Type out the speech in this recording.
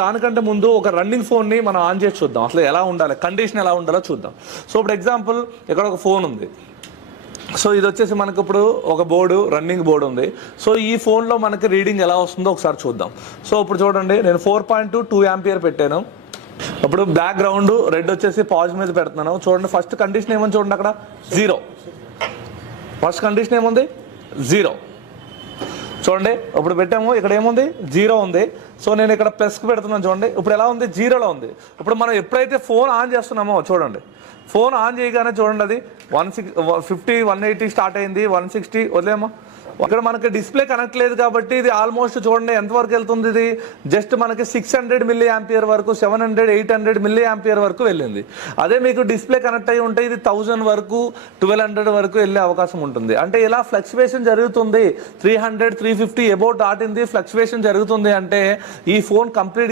దానికంటే ముందు ఒక రన్నింగ్ ఫోన్ని మనం ఆన్ చేసి చూద్దాం, అసలు ఎలా ఉండాలి, కండిషన్ ఎలా ఉండాలో చూద్దాం. సో ఇప్పుడు ఎగ్జాంపుల్ ఇక్కడ ఒక ఫోన్ ఉంది. సో ఇది వచ్చేసి మనకు ఇప్పుడు ఒక బోర్డు, రన్నింగ్ బోర్డు ఉంది. సో ఈ ఫోన్లో మనకి రీడింగ్ ఎలా వస్తుందో ఒకసారి చూద్దాం. సో ఇప్పుడు చూడండి, నేను 4.2 యాంపియర్ పెట్టాను. ఇప్పుడు బ్యాక్గ్రౌండ్ రెడ్ వచ్చేసి పాజ్ మీద పెడుతున్నాను. చూడండి, ఫస్ట్ కండిషన్ ఏమని చూడండి, అక్కడ 0. ఫస్ట్ కండిషన్ ఏముంది, 0. చూడండి, ఇప్పుడు పెట్టాము, ఇక్కడ ఏముంది, 0 ఉంది. సో నేను ఇక్కడ ప్లస్కి పెడుతున్నాను. చూడండి, ఇప్పుడు ఎలా ఉంది, 0లో ఉంది. ఇప్పుడు మనం ఎప్పుడైతే ఫోన్ ఆన్ చేస్తున్నామో చూడండి, ఫోన్ ఆన్ చేయగానే చూడండి, అది 150, 180 స్టార్ట్ అయింది, 160 వదిలేమో. ఇక్కడ మనకి డిస్ప్లే కనెక్ట్ లేదు కాబట్టి ఇది ఆల్మోస్ట్ చూడండి ఎంతవరకు వెళ్తుంది, ఇది జస్ట్ మనకి 600 మిల్లీ యాంపియర్ వరకు, 700, 800 మిల్లీ యాంపియర్ వరకు వెళ్ళింది. అదే మీకు డిస్ప్లే కనెక్ట్ అయ్యి ఉంటే ఇది 1000 వరకు, 1200 వరకు వెళ్ళే అవకాశం ఉంటుంది. అంటే ఇలా ఫ్లక్చువేషన్ జరుగుతుంది. 300, 350 అబౌట్ దాటింది, ఫ్లక్చువేషన్ జరుగుతుంది అంటే ఈ ఫోన్ కంప్లీట్గా